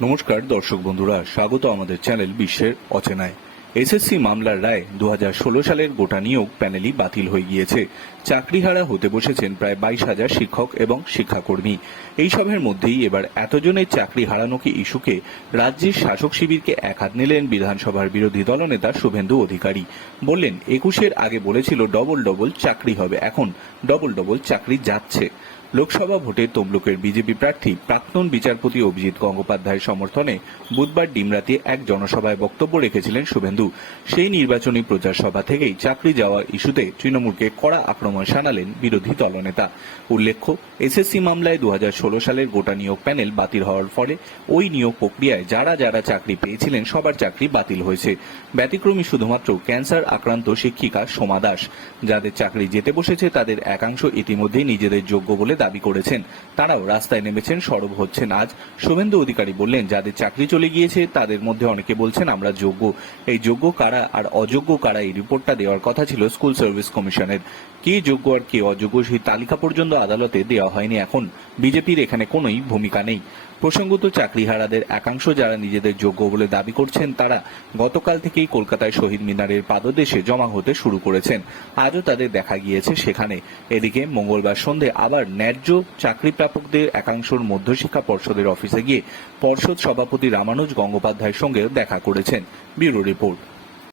নমস্কার দর্শক বন্ধুরা স্বাগত আমাদের চ্যানেল বিশ্বের অচেনায়। এসএসসি মামলার রায় দু হাজার ষোলো সালের গোটা নিয়োগ প্যানেলই বাতিল হয়ে গিয়েছে। চাকরিহারা হতে বসেছেন প্রায় বাইশ হাজার শিক্ষক এবং শিক্ষাকর্মী। এইসবের মধ্যেই এবার এতজনের চাকরি হারানোকে ইস্যুকে রাজ্যের শাসক শিবিরকে এক হাত নিলেন বিধানসভার বিরোধী দলনেতা শুভেন্দু অধিকারী। বললেন, একুশের আগে বলেছিল ডবল ডবল চাকরি হবে, এখন ডবল ডবল চাকরি যাচ্ছে। লোকসভা ভোটে তমলুকের বিজেপি প্রার্থী প্রাক্তন বিচারপতি অভিজিৎ গঙ্গোপাধ্যায়ের সমর্থনে বুধবার ডিমরাতে এক জনসভায় বক্তব্য রেখেছিলেন শুভেন্দু। সেই নির্বাচনী প্রচার সভা থেকেই চাকরি যাওয়া ইস্যুতে তৃণমূলকে কড়া আক্রমণ শানালেন বিরোধী দলনেতা। উল্লেখ্য, এসএসসি মামলায় দু হাজার ষোলো সালের গোটা নিয়োগ প্যানেল বাতিল হওয়ার ফলে ওই নিয়োগ প্রক্রিয়ায় যারা যারা চাকরি পেয়েছিলেন সবার চাকরি বাতিল হয়েছে। ব্যতিক্রমী শুধুমাত্র ক্যান্সার আক্রান্ত শিক্ষিকা সোমা দাস। যাদের চাকরি যেতে বসেছে তাদের একাংশ ইতিমধ্যেই নিজেদের যোগ্য বলে দাবি করেছেন। তারাও রাস্তায় নেমেছেন, সরব হচ্ছেন আজ। শুভেন্দু অধিকারী বললেন, যাদের চাকরি চলে গিয়েছে, তাদের মধ্যে অনেকে বলছেন আমরা যোগ্য। এই যোগ্য কারা আর অযোগ্য কারা এই রিপোর্টটা দেওয়ার কথা ছিল স্কুল সার্ভিস কমিশনের। কে যোগ্য আর কে অযোগ্য সেই তালিকা পর্যন্ত আদালতে দেওয়া হয়নি এখন। বিজেপির এখানে কোনোই ভূমিকা নেই। প্রসঙ্গত চাকরিহারাদের একাংশ যারা নিজেদের যোগ্য বলে দাবি করছেন, তারা গতকাল থেকেই কলকাতায় শহীদ মিনারের পাদদেশে জমা হতে শুরু করেছেন। আজও তাদের দেখা গিয়েছে সেখানে। এদিকে মঙ্গলবার সন্ধে আবার ন্যায্য চাকরি প্রাপকদের একাংশর মধ্যশিক্ষা পর্ষদের অফিসে গিয়ে পর্ষদ সভাপতি রামানুজ গঙ্গোপাধ্যায়ের সঙ্গে দেখা করেছেন। Bureau report.